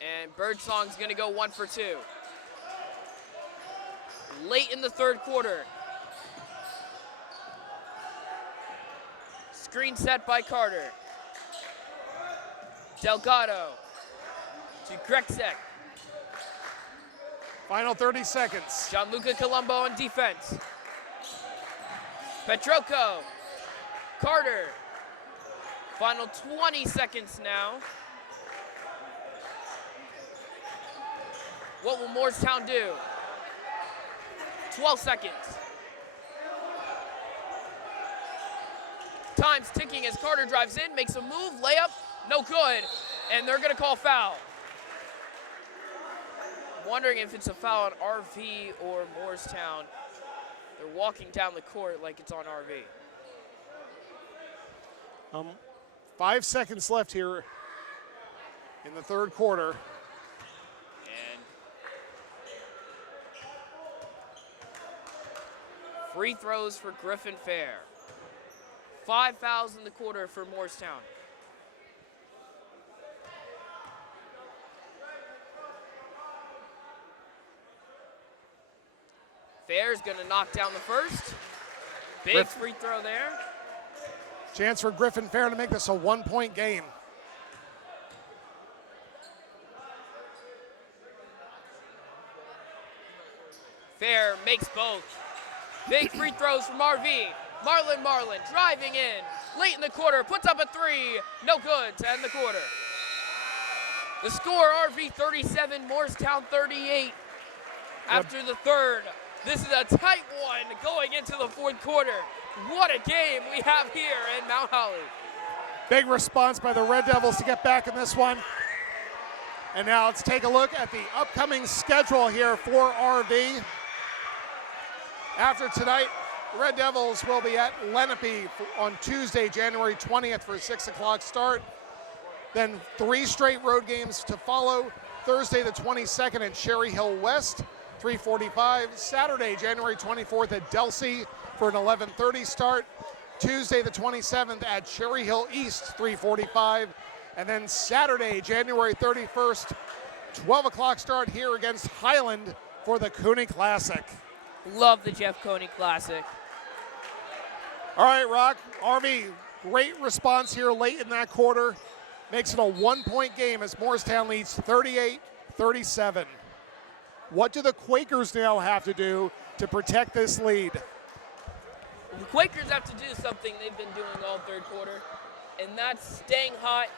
And Birdsong's gonna go 1 for 2. Late in the third quarter. Screen set by Carter. Delgado to Grexek. Final 30 seconds. Gianluca Colombo on defense. Petrocco. Carter. Final 20 seconds now. What will Moorestown do? 12 seconds. Time's ticking as Carter drives in, makes a move, layup, no good, and they're gonna call foul. Wondering if it's a foul on RV or Moorestown. They're walking down the court like it's on RV. 5 seconds left here in the third quarter. And free throws for Griffin Fair. 5 fouls in the quarter for Moorestown. Fair's gonna knock down the first. Big free throw there. Chance for Griffin Fair to make this a 1-point game. Fair makes both. Big free throws from RV. Marlin driving in. Late in the quarter, puts up a three. No good to end the quarter. The score, RV 37, Moorestown 38. After the third, this is a tight one going into the fourth quarter. What a game we have here in Mount Holly. Big response by the Red Devils to get back in this one. And now let's take a look at the upcoming schedule here for RV. After tonight, the Red Devils will be at Lenape on Tuesday, January 20th for a 6 o'clock start. Then 3 straight road games to follow. Thursday the 22nd at Cherry Hill West, 3:45. Saturday, January 24th at Delsea for an 11:30 start. Tuesday the 27th at Cherry Hill East, 3:45. And then Saturday, January 31st, 12 o'clock start here against Highland for the Cooney Classic. Love the Jeff Coney Classic. All right, Rock, RV, great response here late in that quarter. Makes it a 1-point game as Moorestown leads 38-37. What do the Quakers now have to do to protect this lead? The Quakers have to do something they've been doing all third quarter, and that's staying hot,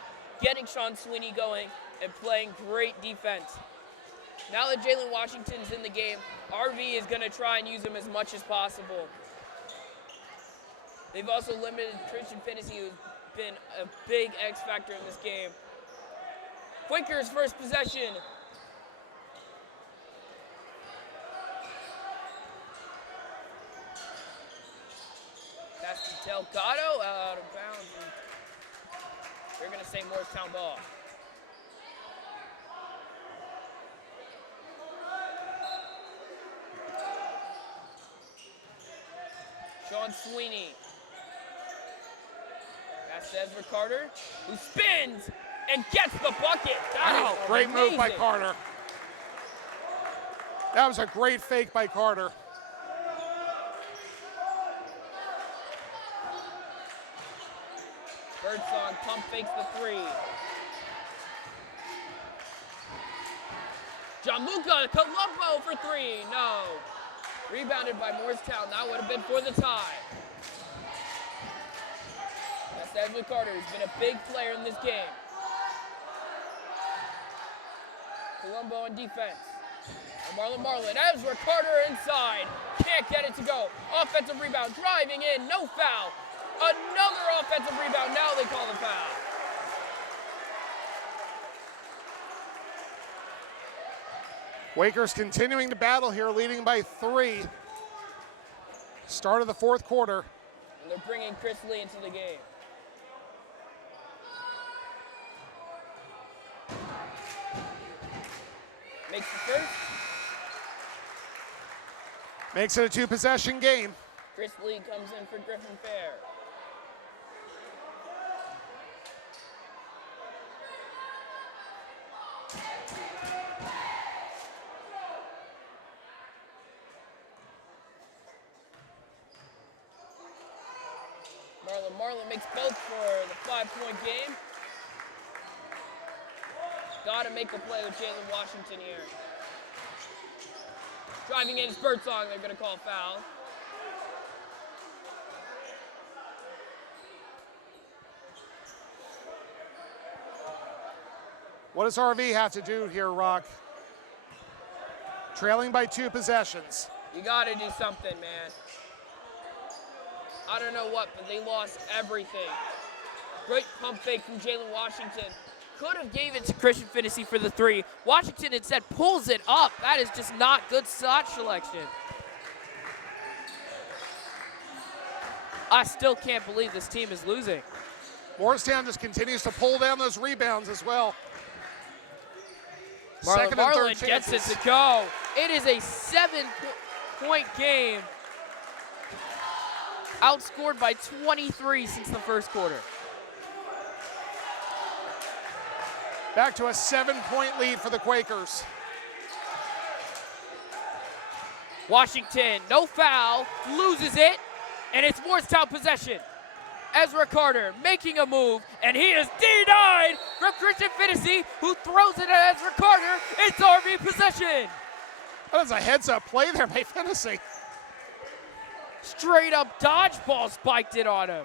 getting Sean Sweeney going, and playing great defense. Now that Jalen Washington's in the game, RV is going to try and use him as much as possible. They've also limited Christian Finney, who's been a big X factor in this game. Quakers first possession. Pass to Delgado, out of bounds. They're going to say Moorestown ball. Sean Sweeney. Pass to Ezra Carter, who spins and gets the bucket. That is Great move by amazing. Carter. That was a great fake by Carter. Birdsong pump fakes the three. Gianluca Colombo for three. No. Rebounded by Moorestown. That would have been for the tie. That's Edwin Carter, who's been a big player in this game. Colombo on defense. Marlon. Ezra Carter inside. Can't get it to go. Offensive rebound. Driving in. No foul. Another offensive rebound. Now they call the foul. Quakers continuing to battle here, leading by 3. Start of the fourth quarter. And they're bringing Chris Lee into the game. Makes the first. Makes it a 2-possession game. Chris Lee comes in for Griffin Fair. Marlon makes both for the 5-point game. Gotta make a play with Jalen Washington here. Driving in, Birdsong, they're gonna call foul. What does RV have to do here, Rock? Trailing by 2 possessions. You gotta do something, man. I don't know what, but they lost everything. Great pump fake from Jalen Washington. Could have gave it to Christian Finney for the 3. Washington instead pulls it up. That is just not good shot selection. I still can't believe this team is losing. Moorestown just continues to pull down those rebounds as well. Marlon gets it to go. It is a 7-point game. Outscored by 23 since the first quarter. Back to a 7-point lead for the Quakers. Washington, no foul, loses it, and it's Moorestown possession. Ezra Carter making a move, and he is denied from Christian Finney, who throws it at Ezra Carter. It's RV possession. That was a heads-up play there by Finney. Straight up dodgeball spiked it on him.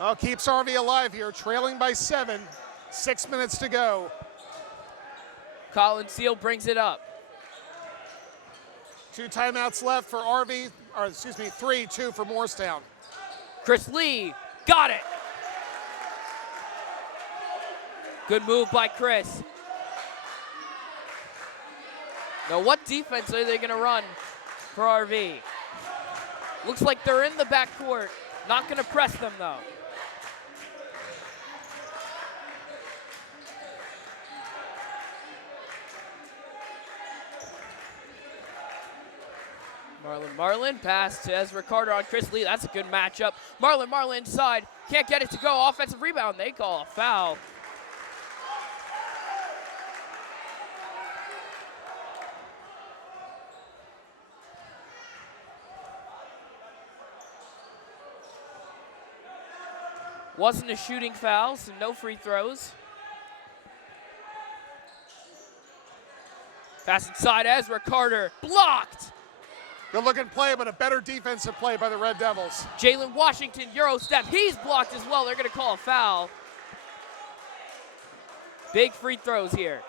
Oh, keeps RV alive here, trailing by 7. 6 minutes to go. Colin Seal brings it up. 2 timeouts left for RV, or excuse me, 3, 2 for Moorestown. Chris Lee, got it. Good move by Chris. Now, what defense are they going to run for RV? Looks like they're in the backcourt. Not going to press them, though. Marlon, pass to Ezra Carter on Chris Lee. That's a good matchup. Marlon inside. Can't get it to go. Offensive rebound. They call a foul. Wasn't a shooting foul, so no free throws. Pass inside, Ezra Carter, blocked. Good looking play, but a better defensive play by the Red Devils. Jalen Washington, Euro step, he's blocked as well. They're gonna call a foul. Big free throws here.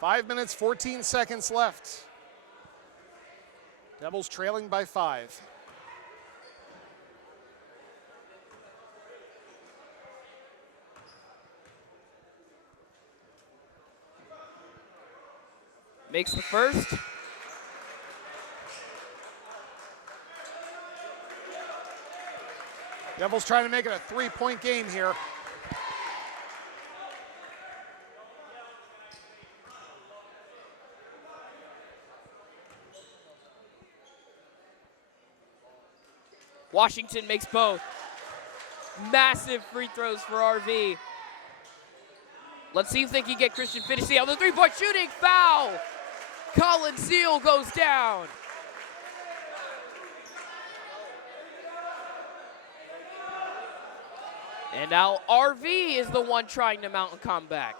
Five minutes, 14 seconds left. Devils trailing by 5. Makes the first. Devils trying to make it a 3-point game here. Washington makes both. Massive free throws for RV. Let's see if they can get Christian Finney on the 3-point shooting foul. Colin Seal goes down. And now RV is the one trying to mount a comeback.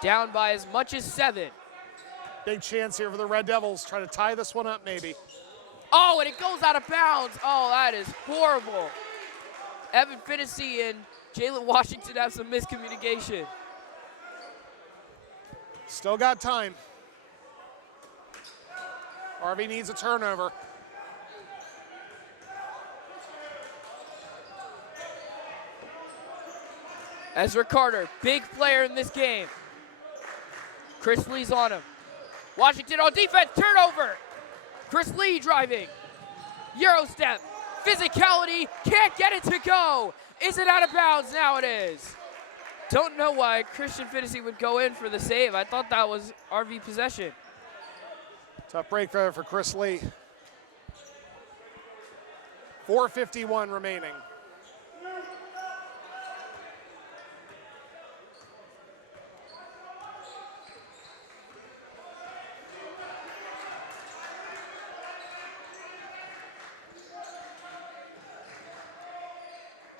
Down by as much as 7. Big chance here for the Red Devils. Try to tie this one up maybe. Oh, and it goes out of bounds. Oh, that is horrible. Evan Finnessy and Jalen Washington have some miscommunication. Still got time. RV needs a turnover. Ezra Carter, big player in this game. Chris Lee's on him. Washington on defense, turnover. Chris Lee driving. Euro step, physicality, can't get it to go. Is it out of bounds? Now it is. Don't know why Christian Finnessy would go in for the save. I thought that was RV possession. Tough break there for Chris Lee. 4:51 remaining.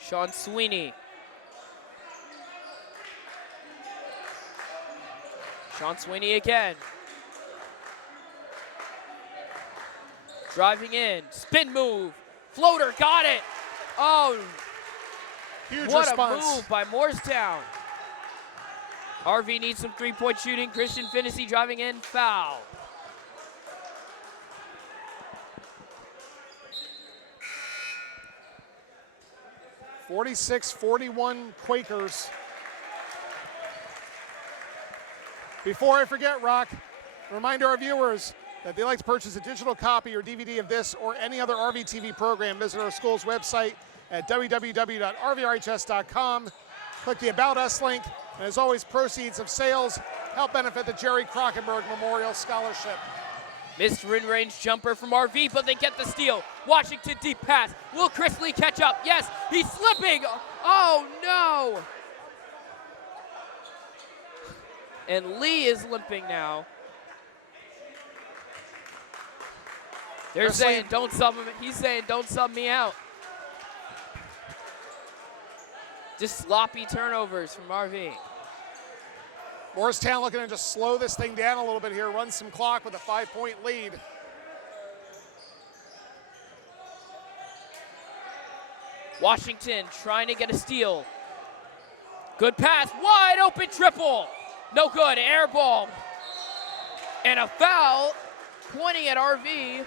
Sean Sweeney. Sean Sweeney again. Driving in, spin move, floater, got it. Oh, Huge what response. a move by Moorestown. RV needs some three-point shooting. Christian Finnessy driving in, foul. (46-41) Quakers. Before I forget, Rock, remind our viewers that if they'd like to purchase a digital copy or DVD of this or any other RVTV program, visit our school's website at www.rvrhs.com. Click the About Us link, and as always, proceeds of sales help benefit the Jerry Krockenberg Memorial Scholarship. Missed mid-range jumper from RV, but they get the steal. Washington deep pass. Will Chris Lee catch up? Yes, he's slipping. Oh, no. And Lee is limping now. They're Chris saying, Lee. don't sub him. He's saying, don't sub me out. Just sloppy turnovers from RV. Moorestown looking to just slow this thing down a little bit here, run some clock with a 5-point lead. Washington trying to get a steal. Good pass, wide open triple. No good, air ball. And a foul, pointing at RV.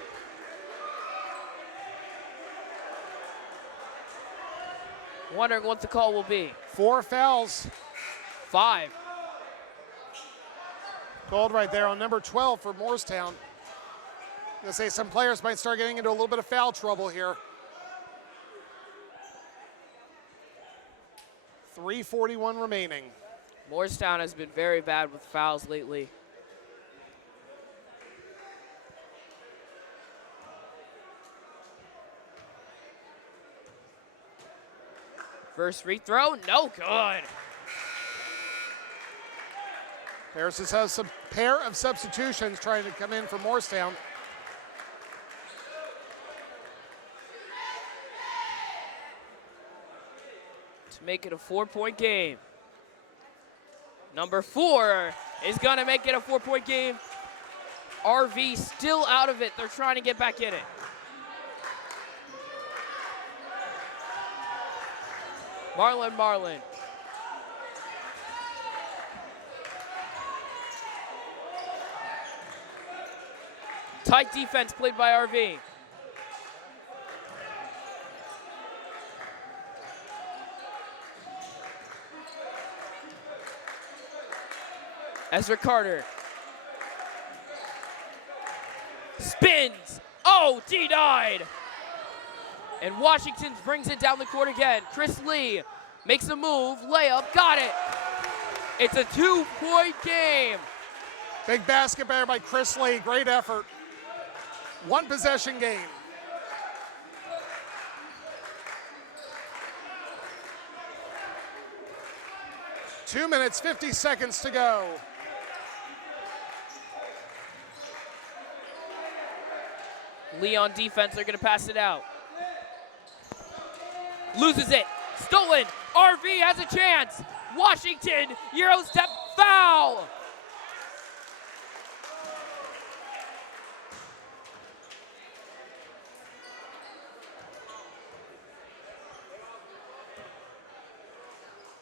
Wondering what the call will be. 4 fouls 5. called right there on number 12 for Moorestown. I'm gonna say some players might start getting into a little bit of foul trouble here. 3:41 remaining. Moorestown has been very bad with fouls lately. First free throw, no good. Harris has some pair of substitutions trying to come in for Moorestown. To make it a 4-point game. Number 4 is gonna make it a 4-point game. RV still out of it. They're trying to get back in it. Marlin. Tight defense played by RV. Ezra Carter. Spins. Oh, denied. And Washington brings it down the court again. Chris Lee makes a move, layup, got it. It's a 2-point game. Big basket there by Chris Lee, great effort. 1 possession game. (2 minutes, 50 seconds to go. Lee on defense, they're gonna pass it out. Loses it, stolen, RV has a chance. Washington, Euro step foul.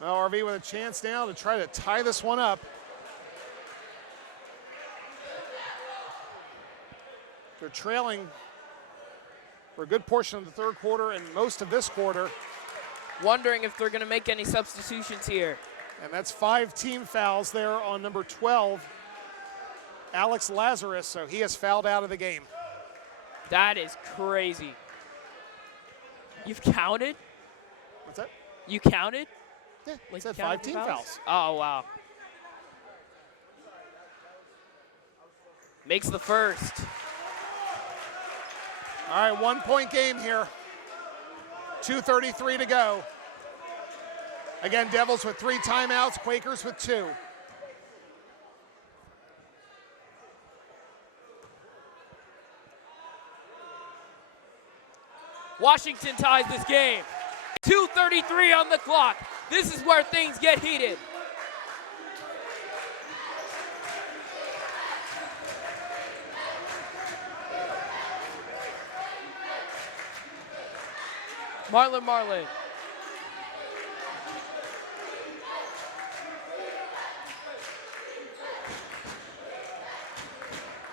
Well, RV with a chance now to try to tie this one up. They're trailing for a good portion of the third quarter and most of this quarter. Wondering if they're gonna make any substitutions here. And that's 5 team fouls there on number 12, Alex Lazarus, so he has fouled out of the game. That is crazy. You've counted? What's that? You counted? Yeah, Like it said counted 5 team fouls? fouls. Oh, wow. Makes the first. All right, 1-point game here. 2:33 to go. Again, Devils with 3 timeouts, Quakers with 2. Washington ties this game. 2:33 on the clock. This is where things get heated. Marlin.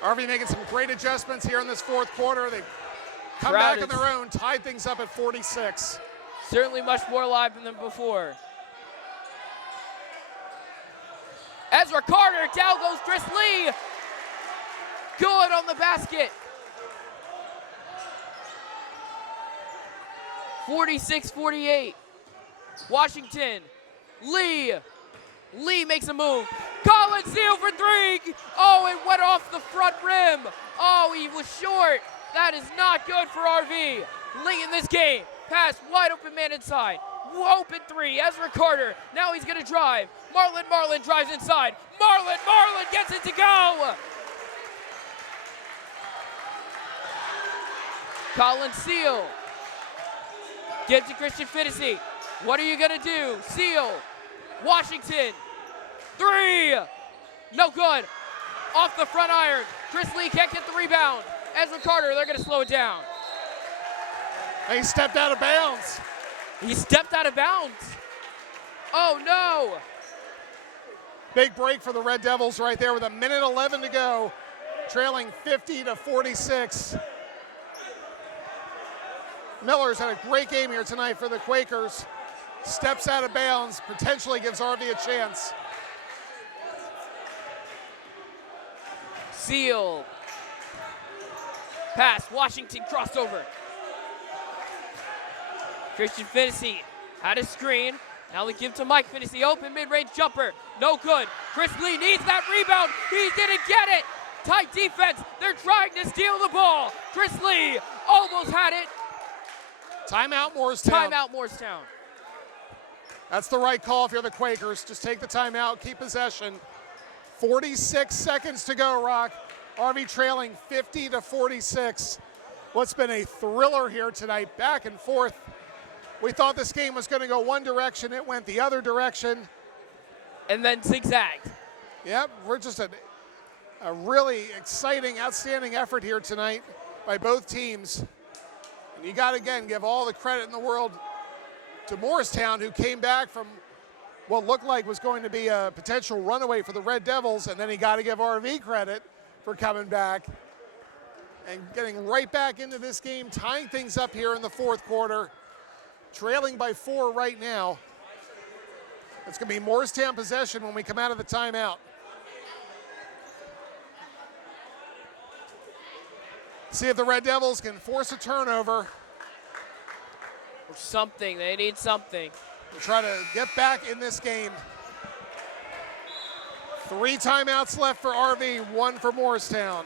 RV making some great adjustments here in this fourth quarter. They've come back on their own, tied things up at 46. Certainly much more live than before. Ezra Carter, down goes Chris Lee. Good on the basket. 46-48. Washington, Lee makes a move. Colin Seal for 3. Oh, it went off the front rim. Oh, he was short. That is not good for RV. Late in this game, pass, wide open man inside. Open 3, Ezra Carter. Now he's gonna drive. Marlin drives inside. Marlin gets it to go. Colin Seal. Give to Christian Fitisi. What are you gonna do? Seal. Washington. 3. No good. Off the front iron. Chris Lee can't get the rebound. Ezra Carter, they're gonna slow it down. He stepped out of bounds. He stepped out of bounds. Oh no. Big break for the Red Devils right there with 1:11 to go. Trailing 50-46. Miller's had a great game here tonight for the Quakers. Steps out of bounds, potentially gives RV a chance. Seal. Pass, Washington crossover. Christian Fitisi had a screen. Now they give to Mike Fitisi, open mid-range jumper. No good. Chris Lee needs that rebound. He didn't get it. Tight defense. They're trying to steal the ball. Chris Lee almost had it. Timeout Moorestown. Timeout Moorestown. That's the right call if you're the Quakers. Just take the timeout, keep possession. 46 seconds to go, Rock. RV trailing 50-46. What's been a thriller here tonight, back and forth. We thought this game was going to go one direction. It went the other direction. And then zigzagged. Yep, we're just a really exciting, outstanding effort here tonight by both teams. And you got to, again, give all the credit in the world to Moorestown, who came back from what looked like was going to be a potential runaway for the Red Devils, and then you got to give RV credit for coming back and getting right back into this game, tying things up here in the fourth quarter, trailing by 4 right now. It's going to be Moorestown possession when we come out of the timeout. See if the Red Devils can force a turnover. Or something. They need something. To try to get back in this game. 3 timeouts left for RV, 1 for Moorestown.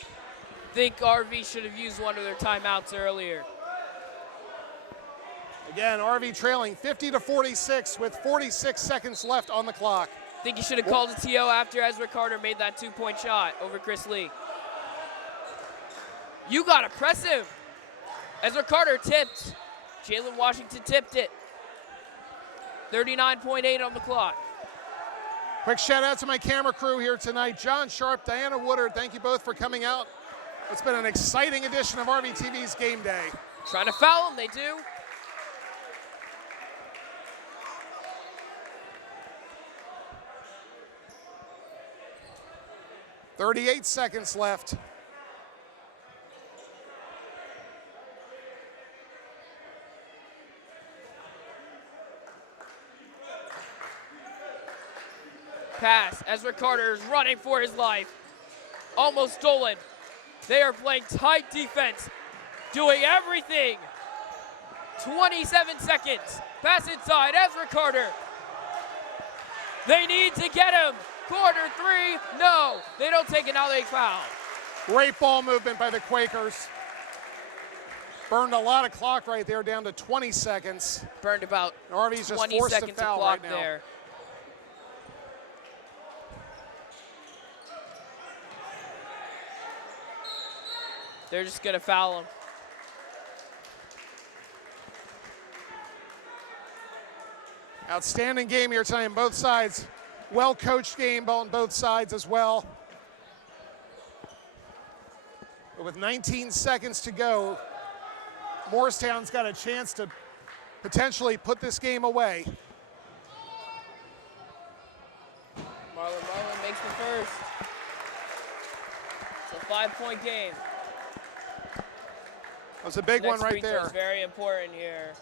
I think RV should have used one of their timeouts earlier. Again, RV trailing 50-46 with 46 seconds left on the clock. I think you should have called a TO after Ezra Carter made that 2-point shot over Chris Lee. You got impressive. Ezra Carter tipped. Jalen Washington tipped it. 39.8 on the clock. Quick shout out to my camera crew here tonight. John Sharp, Diana Woodard, thank you both for coming out. It's been an exciting edition of RVTV's Game Day. Trying to foul them, they do. .38 seconds left. Pass. Ezra Carter is running for his life. Almost stolen. They are playing tight defense, doing everything. 27 seconds. Pass inside. Ezra Carter. They need to get him. Quarter three. No, they don't take it. Now they foul. Great ball movement by the Quakers. Burned a lot of clock right there, down to 20 seconds. Burned about RV's just 20 forced to seconds of foul clock right now. there. They're just going to foul him. Outstanding game here tonight on both sides. Well-coached game on both sides as well. But with 19 seconds to go, Moorestown's got a chance to potentially put this game away. Marlon makes the first. It's a 5-point game. That's a big one right there. It's very important here.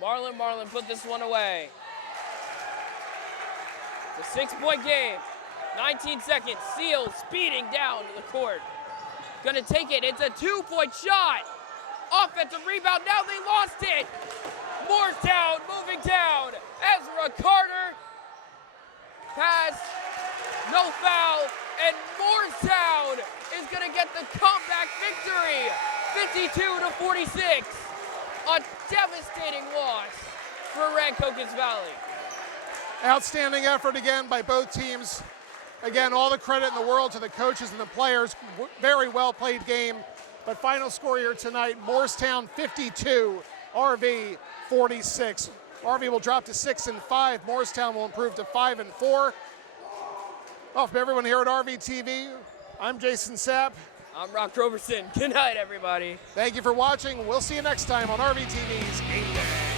Well, Marlon put this one away. It's a 6-point game. 19 seconds. Seal speeding down to the court. Gonna take it. It's a 2-point shot. Offensive rebound. Now they lost it. Moorestown moving down. Ezra Carter. Pass. No foul. And Moorestown is gonna get the comeback victory. 52-46. A devastating loss for Rancocas Valley. Outstanding effort again by both teams. Again, all the credit in the world to the coaches and the players. Very well played game. But final score here tonight, Moorestown 52, RV 46. RV will drop to 6-5. Moorestown will improve to 5-4. Well, from everyone here at RVTV, I'm Jason Sapp. I'm Rock Roberson. Good night, everybody. Thank you for watching. We'll see you next time on RVTV's Game Day.